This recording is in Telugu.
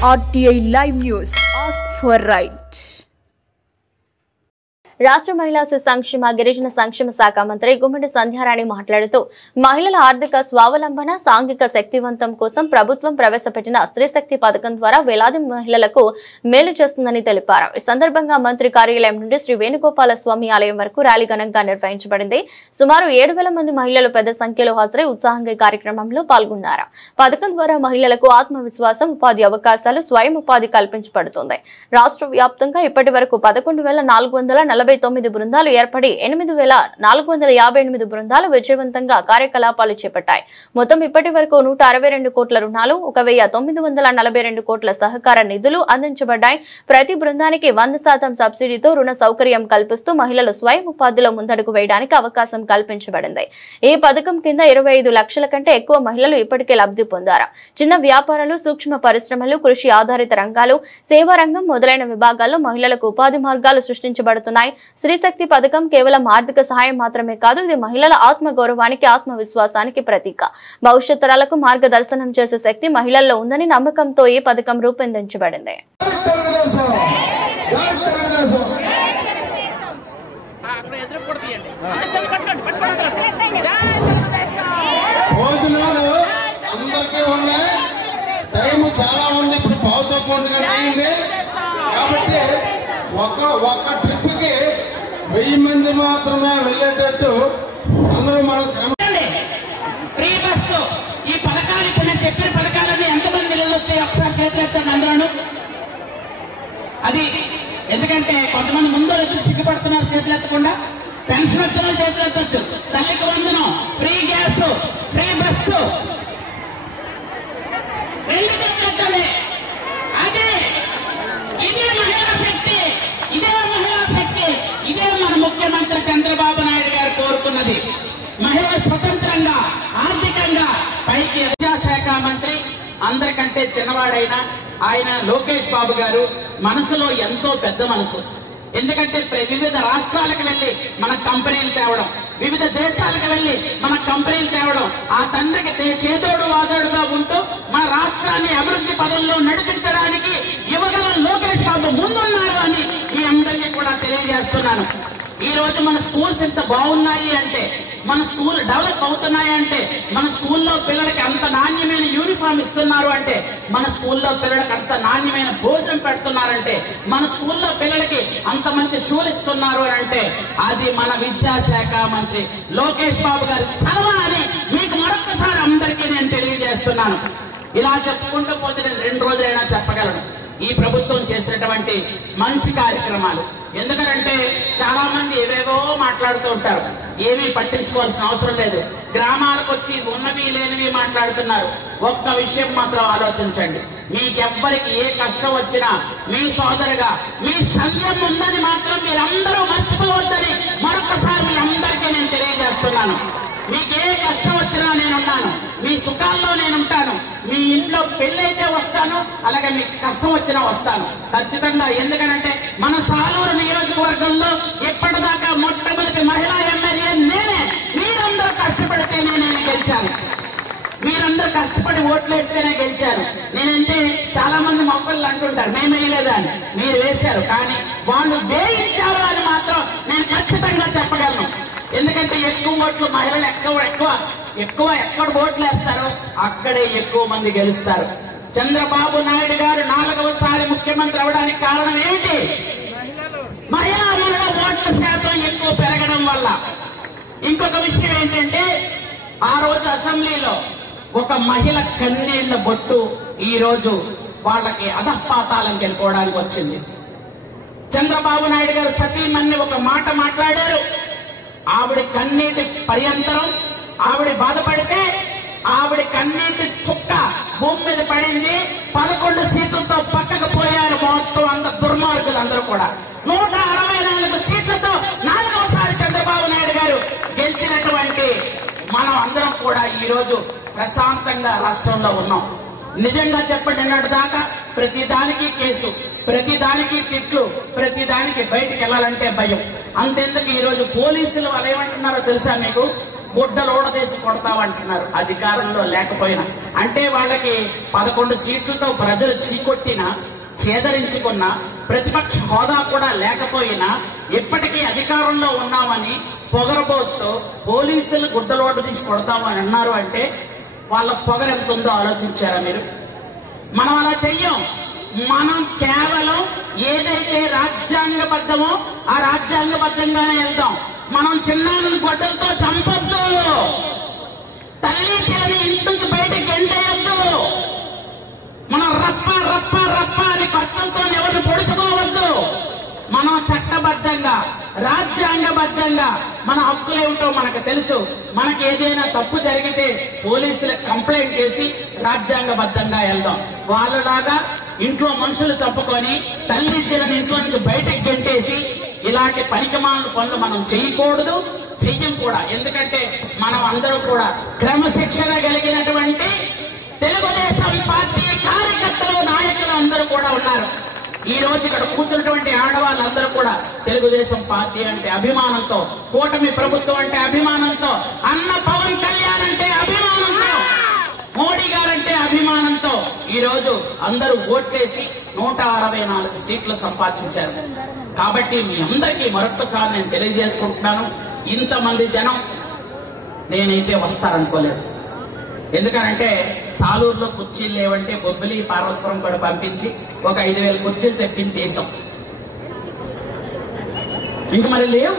RTI Live News. Ask for right. రాష్ట్ర మహిళా సంక్షేమ గిరిజన సంక్షేమ శాఖ మంత్రి గుమ్మడి సంధ్యారాణి మాట్లాడుతూ మహిళల ఆర్థిక స్వావలంబన సాంఘిక శక్తివంతం కోసం ప్రభుత్వం ప్రవేశపెట్టిన స్త్రీ శక్తి పథకం ద్వారా వేలాది మహిళలకు మేలు చేస్తుందని తెలిపారు. ఈ సందర్భంగా మంత్రి కార్యాలయం నుండి శ్రీ వేణుగోపాల స్వామి ఆలయం వరకు ర్యాలీ ఘనంగా నిర్వహించబడింది. సుమారు 7,000 మంది మహిళలు పెద్ద సంఖ్యలో హాజరై ఉత్సాహంగా కార్యక్రమంలో పాల్గొన్నారు. పథకం ద్వారా మహిళలకు ఆత్మవిశ్వాసం, ఉపాధి అవకాశాలు, స్వయం ఉపాధి కల్పించబడుతుంది. రాష్ట్ర వ్యాప్తంగా ఇప్పటి వరకు 11,449 బృందాలు ఏర్పడి 8,458 బృందాలు విజయవంతంగా కార్యకలాపాలు చేపట్టాయి. మొత్తం ఇప్పటి వరకు 162 కోట్ల రుణాలు, 1,942 కోట్ల సహకార నిధులు అందించబడ్డాయి. ప్రతి బృందానికి 100% సబ్సిడీతో రుణ సౌకర్యం కల్పిస్తూ మహిళలు స్వయం ఉపాధిలో ముందడుగు వేయడానికి అవకాశం కల్పించబడింది. ఈ పథకం కింద 25 లక్షల కంటే ఎక్కువ మహిళలు ఇప్పటికే లబ్ధి పొందారు. చిన్న వ్యాపారాలు, సూక్ష్మ పరిశ్రమలు, కృషి ఆధారిత రంగాలు, సేవా రంగం మొదలైన విభాగాల్లో మహిళలకు ఉపాధి మార్గాలు సృష్టించబడుతున్నాయి. స్త్రీశక్తి పథకం కేవలం ఆర్థిక సహాయం మాత్రమే కాదు, ఇది మహిళల ఆత్మ గౌరవానికి, ఆత్మవిశ్వాసానికి ప్రతీక. భవిష్యత్ తరాలకు మార్గదర్శనం చేసే శక్తి మహిళల్లో ఉందని నమ్మకంతో ఈ పథకం రూపొందించబడింది. ఒక ట్రిప్ కి 1000 మంది మాత్రమే వెళ్ళేటట్టు అందరూ మనం ఫ్రీ బస్సు ఈ పథకాలు ఇప్పుడు నేను చెప్పిన పథకాలని ఎంతమంది ఇళ్ళు వచ్చాయి ఒకసారి చేతులు ఎత్తండి అందరూ. అది ఎందుకంటే కొంతమంది ముందు ఎదురు సిగ్గుపడుతున్నారు చేతులు ఎత్తకుండా. పెన్షన్ వచ్చిన చేతులు ఎత్తచ్చు. తల్లికి వందనం, ఫ్రీ గ్యాస్, ఫ్రీ బస్సు, 2 చేతులు ఎత్తాలి. అదే ఇదే మహిళా శక్తి, ఇదే మహిళా శక్తి, ఇదే మన ముఖ్యమంత్రి చంద్రబాబు నాయుడు గారు కోరుకున్నది. మహిళలు స్వతంత్రంగా ఆర్థికంగా పైకి. విద్యాశాఖ మంత్రి అందరికంటే చిన్నవాడైన ఆయన లోకేష్ బాబు గారు మనసులో ఎంతో పెద్ద మనసు. ఎందుకంటే వివిధ రాష్ట్రాలకు వెళ్లి మన కంపెనీలు తేవడం, వివిధ దేశాలకు వెళ్లి మన కంపెనీలు తేవడం, ఆ తండ్రికి చేదోడు వాదోడుగా ఉంటూ మన రాష్ట్రాన్ని అభివృద్ధి పదంలో నడిపించడానికి యువగల లోకేష్ బాబు ముందున్నారు అని మీ అందరికీ కూడా తెలియజేస్తున్నాను. ఈ రోజు మన స్కూల్స్ ఎంత బాగున్నాయి అంటే, మన స్కూల్ డెవలప్ అవుతున్నాయి అంటే, మన స్కూల్లో పిల్లలకి అంత నాణ్యమైన యూనిఫామ్ ఇస్తున్నారు అంటే, మన స్కూల్లో పిల్లలకి అంత నాణ్యమైన భోజనం పెడుతున్నారంటే, మన స్కూల్లో పిల్లలకి అంత మంచి షూలు ఇస్తున్నారు అని అంటే అది మన విద్యాశాఖ మంత్రి లోకేష్ బాబు గారు చలవ అని మీకు మరొకసారి అందరికీ నేను తెలియజేస్తున్నాను. ఇలా చెప్పుకుంటూ పోతే నేను 2 రోజులైనా చెప్పగలను ఈ ప్రభుత్వం చేసినటువంటి మంచి కార్యక్రమాలు. ఎందుకంటే చాలా మంది ఏవేవో మాట్లాడుతూ ఉంటారు, ఏమీ పట్టించుకోవాల్సిన అవసరం లేదు. గ్రామాలకు వచ్చి ఉన్నవి లేనివి మాట్లాడుతున్నారు. ఒక్క విషయం మాత్రం ఆలోచించండి, మీకెవ్వరికి ఏ కష్టం వచ్చినా మీ సోదరుగా మీ సైన్యం ఉందని మాత్రం మీరందరూ మర్చిపోవద్దని మరొకసారి మీ అందరికీ నేను తెలియజేస్తున్నాను. మీకు ఏ కష్టం వచ్చినా నేనున్నాను, మీ సుఖాల్లో నేనుంటాను. మీ ఇంట్లో పెళ్ళైతే వస్తాను, అలాగే మీకు కష్టం వచ్చినా వస్తాను ఖచ్చితంగా. ఎందుకంటే మన సాలూరు నియోజకవర్గంలో ఎప్పటిదాకా మొట్టమొదటి మహిళా ఎమ్మెల్యే నేనే. మీరందరూ కష్టపడితేనే నేను గెలిచాను, మీరందరూ కష్టపడి ఓట్లు వేస్తేనే గెలిచారు. నేనంటే చాలా మంది మొక్కలు అంటుంటారు మేము వేయలేదని, మీరు వేశారు. కానీ వాళ్ళు వేయించారు అని మాత్రం నేను ఖచ్చితంగా చెప్పగలను. ఎందుకంటే ఎక్కువ ఓట్లు మహిళలు ఎక్కడ ఓట్లు వేస్తారో అక్కడే ఎక్కువ మంది గెలుస్తారు. చంద్రబాబు నాయుడు గారు 4వసారి ముఖ్యమంత్రి అవడానికి కారణం ఏంటి? మహిళా ఓట్ల శాతం ఎక్కువ పెరగడం వల్ల. ఇంకొక విషయం ఏంటంటే, ఆ రోజు అసెంబ్లీలో ఒక మహిళ కన్నీళ్ల బొట్టు ఈ రోజు వాళ్ళకి అధఃపాతాళం గెలుకోవడానికి వచ్చింది. చంద్రబాబు నాయుడు గారు సతీమణి ఒక మాట మాట్లాడారు. ఆవిడ కన్నీటి పర్యంతరం ఆవిడ బాధపడితే ఆవిడ కన్నీటి చుక్క భూమి మీద పడింది. 11 సీట్లతో పక్కకు పోయారు మొత్తం అంత దుర్మార్గులు అందరూ కూడా. 164 సీట్లతో 4వసారి చంద్రబాబు నాయుడు గారు గెలిచినటువంటి మనం అందరం కూడా ఈ రోజు ప్రశాంతంగా రాష్ట్రంలో ఉన్నాం. నిజంగా చెప్పండి, అన్నాడు దాకా ప్రతిదానికి కేసు, ప్రతిదానికి తిట్లు, ప్రతిదానికి బయటికి వెళ్ళాలంటే భయం. అంతెందుకు ఈ రోజు పోలీసులు వాళ్ళు ఏమంటున్నారో తెలుసా మీకు? గుడ్డలోడ తీసి కొడతామంటున్నారు అధికారంలో లేకపోయినా. అంటే వాళ్ళకి 11 సీట్లతో ప్రజలు చీకొట్టినా, చేదరించుకున్నా, ప్రతిపక్ష హోదా కూడా లేకపోయినా ఇప్పటికీ అధికారంలో ఉన్నామని పొగరబోతూ పోలీసులు గుడ్డలోడ తీసి కొడతామని అన్నారు. అంటే వాళ్ళ పొగర ఎంత ఉందో ఆలోచించారా మీరు? మనం అలా చెయ్యం. మనం కేవలం ఏదైతే రాజ్యాంగబద్ధమో ఆ రాజ్యాంగబద్ధంగానే వెళ్తాం. మనం చిన్నారులను గొడ్డలతో చంపొద్దు, తల్లి తల్లి ఇంటి నుంచి బయటకు గెంటేయొద్దు, మనం రప్ప రప్ప రప్ప అని కత్తులతో ఎవరిని పొడుచుకోవద్దు. మనం చట్టబద్ధంగా రాజ్యాంగబద్ధంగా మన హక్కులు ఏమిటో మనకు తెలుసు. మనకి ఏదైనా తప్పు జరిగితే పోలీసులకు కంప్లైంట్ చేసి రాజ్యాంగబద్ధంగా వెళ్దాం. వాళ్ళలాగా ఇంట్లో మనుషులు తప్పుకొని తల్లిదండ్రులను ఇంట్లో నుంచి బయటకు గెంటేసి ఇలాంటి పనికిమాలిన పనులు మనం చేయకూడదు, చెయ్యం కూడా. ఎందుకంటే మనం అందరూ కూడా క్రమశిక్షణ కలిగినటువంటి తెలుగుదేశం పార్టీ కార్యకర్తలు, నాయకులు అందరూ కూడా ఉన్నారు. ఈ రోజు ఇక్కడ కూర్చున్నటువంటి ఆడవాళ్ళందరూ కూడా తెలుగుదేశం పార్టీ అంటే అభిమానంతో, కూటమి ప్రభుత్వం అంటే అభిమానంతో, అన్న పవన్ కళ్యాణ్ అంటే అభిమానంతో, మోడీ గారంటే అభిమానంతో ఈ రోజు అందరూ ఓట్లేసి 164 సీట్లు సంపాదించారు. కాబట్టి మీ అందరికీ మరొకసారి నేను తెలియజేసుకుంటున్నాను, ఇంతమంది జనం నేనైతే వస్తారనుకోలేదు. ఎందుకనంటే సాలూరులో కుర్చీలు లేవంటే బొబ్బిలి, పార్వతపురం కూడా పంపించి ఒక 5,000 కుర్చీలు తెప్పించేసాం. ఇంక మరి లేవు.